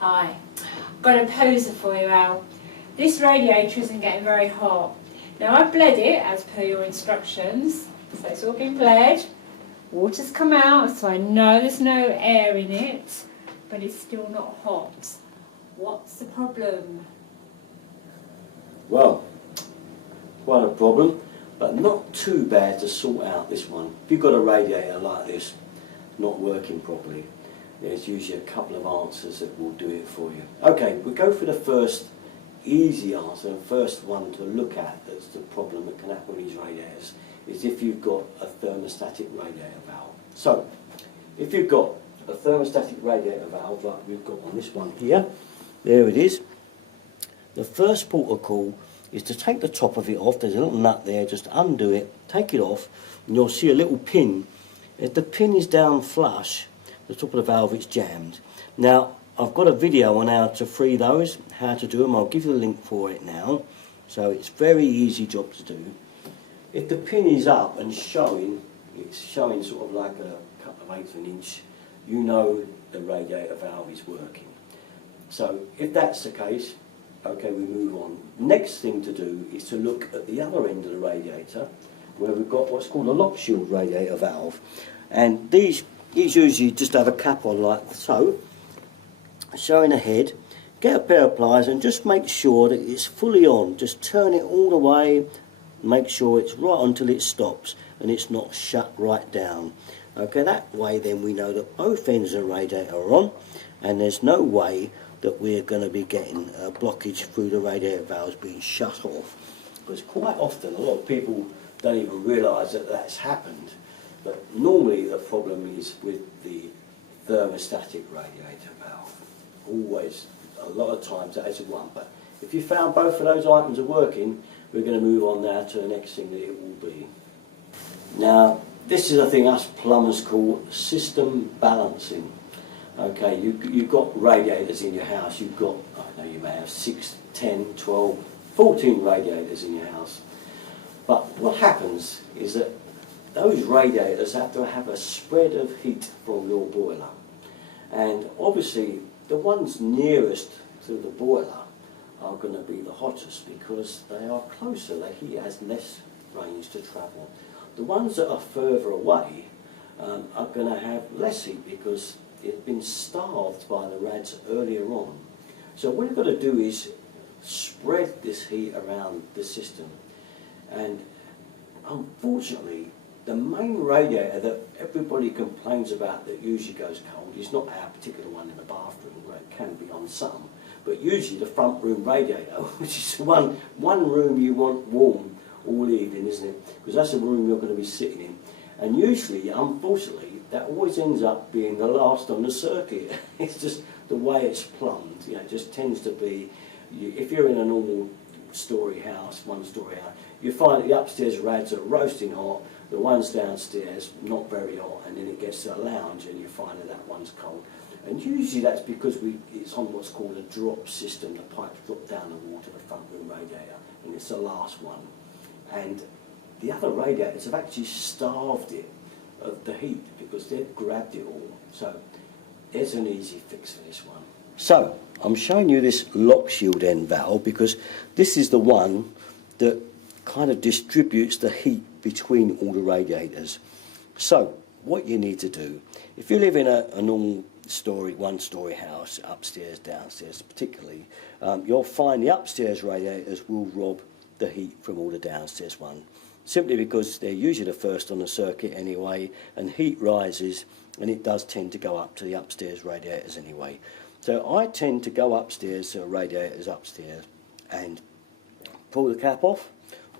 Hi, I've got a poser for you, Al. This radiator isn't getting very hot. Now I've bled it as per your instructions, so it's all been bled. Water's come out, so I know there's no air in it, but it's still not hot. What's the problem? Well, quite a problem, but not too bad to sort out this one. If you've got a radiator like this not working properly, there's usually a couple of answers that will do it for you. Okay, we'll go for the first easy answer, the first one to look at that's the problem that can happen with these radiators, is if you've got a thermostatic radiator valve. So, if you've got a thermostatic radiator valve like we've got on this one here, there it is. The first port of call is to take the top of it off. There's a little nut there, just undo it, take it off, and you'll see a little pin. If the pin is down flush, the top of the valve is jammed. Now, I've got a video on how to free those, how to do them. I'll give you the link for it now. So it's very easy job to do. If the pin is up and showing, it's showing sort of like a couple of eighths of an inch, you know the radiator valve is working. So if that's the case, okay, we move on. Next thing to do is to look at the other end of the radiator, where we've got what's called a lock shield radiator valve. And these usually just have a cap on like so, showing ahead. Get a pair of pliers and just make sure that it's fully on. Just turn it all the way, make sure it's right until it stops and it's not shut right down. Okay, that way then we know that both ends of the radiator are on and there's no way that we're going to be getting a blockage through the radiator valves being shut off. Because quite often a lot of people don't even realise that that's happened. But normally the problem is with the thermostatic radiator valve. Always, a lot of times that is one. But if you found both of those items are working, we're going to move on now to the next thing that it will be. Now, this is a thing us plumbers call system balancing. Okay, you've got radiators in your house. You've got, I don't know, you may have 6, 10, 12, 14 radiators in your house. But what happens is that those radiators have to have a spread of heat from your boiler. And obviously the ones nearest to the boiler are going to be the hottest because they are closer, the heat has less range to travel. The ones that are further away are going to have less heat because it's been starved by the rads earlier on. So what you've got to do is spread this heat around the system. And unfortunately, the main radiator that everybody complains about that usually goes cold is not our particular one in the bathroom, where it can be on some, but usually the front room radiator, which is the one room you want warm all evening, isn't it? Because that's the room you're going to be sitting in. And usually, unfortunately, that always ends up being the last on the circuit. It's just the way it's plumbed. You know, it just tends to be, if you're in a normal story house, one-story house, you find that the upstairs rads are roasting hot, the ones downstairs not very hot, and then it gets to a lounge and you find that one's cold. And usually that's because it's on what's called a drop system. The pipes drop down the water, the front room radiator, and it's the last one. And the other radiators have actually starved it of the heat because they've grabbed it all. So there's an easy fix for this one. So I'm showing you this lock shield end valve because this is the one that kind of distributes the heat between all the radiators. So what you need to do, if you live in a normal story, one-story house, upstairs, downstairs particularly, you'll find the upstairs radiators will rob the heat from all the downstairs one, simply because they're usually the first on the circuit anyway, and heat rises and it does tend to go up to the upstairs radiators anyway. So I tend to go upstairs to the radiators upstairs and pull the cap off,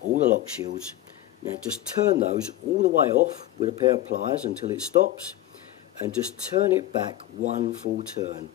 all the lock shields. Now just turn those all the way off with a pair of pliers until it stops and just turn it back one full turn.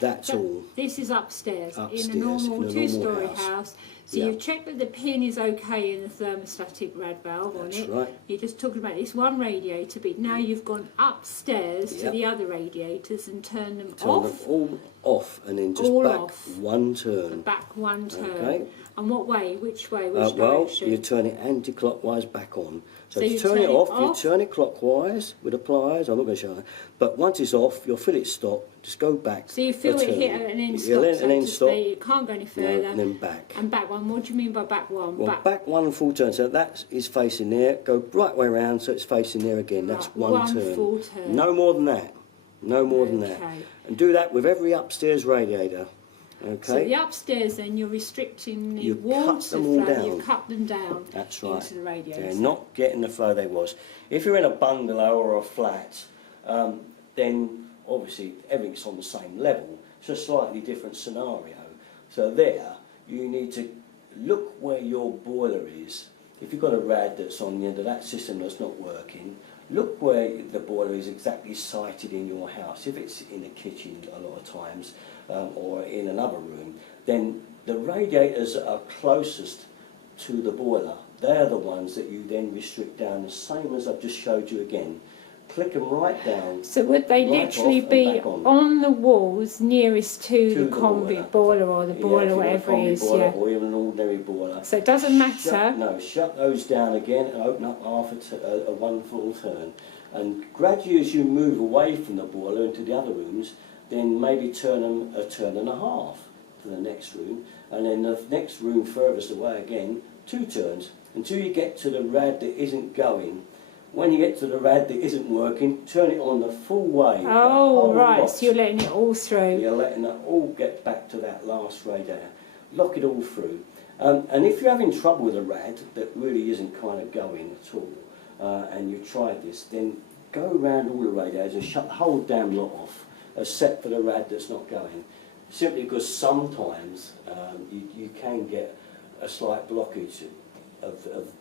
That's all. This is upstairs in a Upstairs, normal in a two-story normal house. So you've checked that the pin is okay in the thermostatic rad valve on That's it. right. You're just talking about this one radiator, but now you've gone upstairs to the other radiators and turned them Turn off. them all off and then just All back off. one turn. Back one turn. Okay. And what way? Which way? Which Well, direction? you turn it anti-clockwise back on. So So to you turn turn it it off, off? you turn it clockwise with the pliers. I'm not going to show you. But once it's off, you'll feel it stop. Just go back. So you feel a it turn. hit and then You'll stop, hit so and then to stop. speak. It can't go any further. No, and then back. And back one. What do you mean by back one? Well, back one full turn. So that is facing there. Go right way around so it's facing there again. That's Right, one turn. full turn. No more than that. No more than that. Okay. And do that with every upstairs radiator. So Okay. the upstairs then you're restricting the You water cut them all flow. down. You cut them down That's right. into the radiator. They're not getting the flow they was. If you're in a bungalow or a flat, then obviously everything's on the same level. It's a slightly different scenario. So there, you need to look where your boiler is. If you've got a rad that's on the end of that system that's not working, look where the boiler is exactly sited in your house. If it's in the kitchen a lot of times, or in another room, then the radiators that are closest to the boiler, they're the ones that you then restrict down, the same as I've just showed you again. Click them right down. So would they right literally off and be back on the walls nearest to the the convict boiler or the boiler, if you've got a whatever it combi is? boiler Yeah. or even an ordinary boiler. So it doesn't matter. Shut those down again and open up a one full turn. And gradually as you move away from the boiler into the other rooms, then maybe turn them a turn and a half to the next room, and then the next room furthest away again, 2 turns, until you get to the rad that isn't going. When you get to the rad that isn't working, turn it on the full way. the Oh, whole right, lot. so you're letting it all through. You're letting it all get back to that last radiator. Lock it all through. And if you're having trouble with a rad that really isn't kind of going at all, and you've tried this, then go around all the radiators and shut the whole damn lot off, except for the rad that's not going. Simply because sometimes you can get a slight blockage of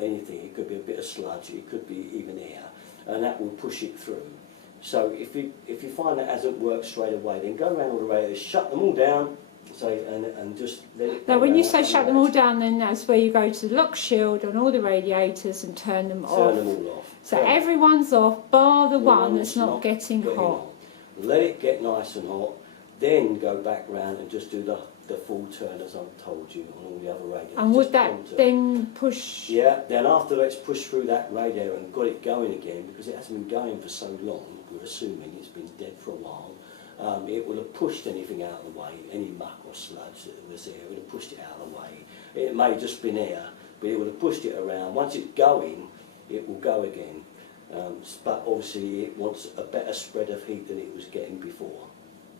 anything. It could be a bit of sludge, it could be even air, and that will push it through. So if you find that hasn't worked straight away, then go around all the radiators, shut them all down, and just let it Now go when you around say and shut them all down, then that's where you go to the lock shield on all the radiators and turn them off. Turn them all off. So everyone's off, bar the The one that's not getting hot. on. Let it get nice and hot, then go back round and just do the full turn as I've told you on all the other radiators. And would Just that one turn. then push? Yeah, then after it's pushed through that radiator and got it going again, because it hasn't been going for so long, we're assuming it's been dead for a while, it would have pushed anything out of the way, any muck or sludge that was there, it would have pushed it out of the way. It may have just been air, but it would have pushed it around. Once it's going, it will go again. But obviously it wants a better spread of heat than it was getting before.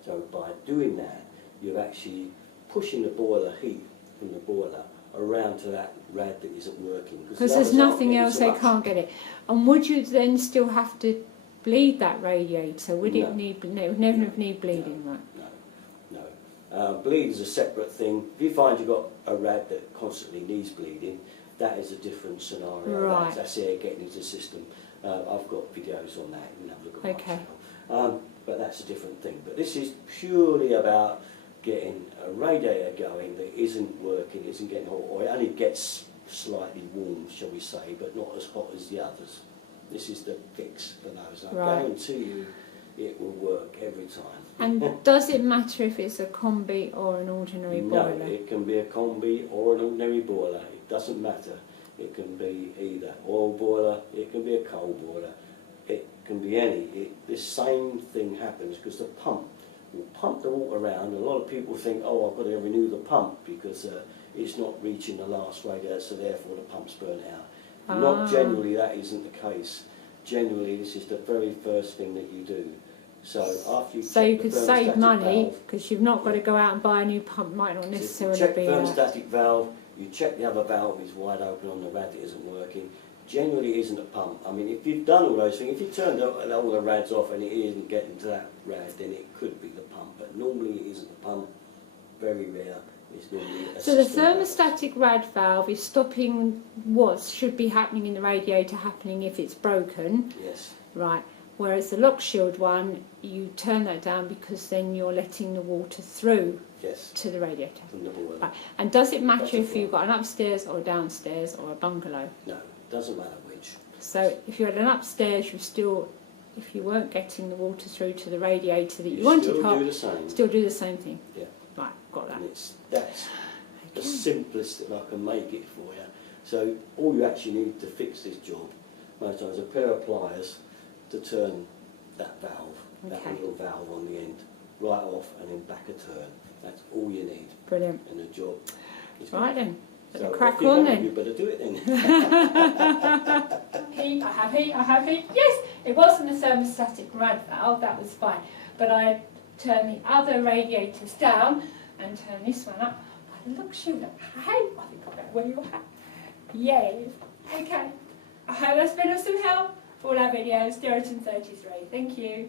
So by doing that, you're actually pushing the boiler heat from the boiler around to that rad that isn't working. Because there's nothing else, they can't get it. And would you then still have to bleed that radiator? Would it need? No, it would never need bleeding, right? No. Bleed is a separate thing. If you find you've got a rad that constantly needs bleeding, that is a different scenario. Right. That's air getting into the system. I've got videos on that. You can have a look at my Okay. channel. But that's a different thing. But this is purely about getting a radiator going that isn't working, isn't getting hot, or it only gets slightly warm, shall we say, but not as hot as the others. This is the fix for those. I guarantee you it will work every time. And does it matter if it's a combi or an ordinary boiler? No, it can be a combi or an ordinary boiler. It doesn't matter. It can be either oil boiler, it can be a coal boiler, it can be any. The same thing happens because the pump will pump the water around. A lot of people think, oh, I've got to renew the pump because it's not reaching the last radiator, so therefore the pump's burnt out. Not generally, that isn't the case. Generally, this is the very first thing that you do. So after you check could the save thermostatic money valve, because you've not got to go out and buy a new pump. Might not so necessarily you check be. the thermostatic valve, you check the other valve is wide open on the rad that isn't working. Generally, it isn't a pump. I mean, if you've done all those things, if you turned all the rads off and it isn't getting to that rad, then it could be the pump. But normally, it isn't a pump. Very rare. It's normally a So the system valve. thermostatic rad valve is stopping what should be happening in the radiator happening if it's broken. Yes. Right. Whereas the lock shield one, you turn that down because then you're letting the water through Yes. to the radiator. From the boiler. Right. And does it matter That's if a you've got an upstairs or a downstairs or a bungalow? No, doesn't matter which. So if you had an upstairs, if you weren't getting the water through to the radiator that you wanted hot, do the same. still do the same thing. Yeah. Right, got that. And that's the simplest that I can make it for you. So all you actually need to fix this job, most times, a pair of pliers to turn that valve, that Okay. little valve on the end, right off and then back a turn. That's all you need. Brilliant. And the job is Right then, So crack if you on want, then. You better do it then. Heat, I have heat. Yes, it wasn't a thermostatic rad valve, that was fine. But I turned the other radiators down and turned this one up. But look, shoot, hey, I think I better wear your hat. Yes. Okay. I hope that's been of some help for all our videos. Untitled 33. Thank you.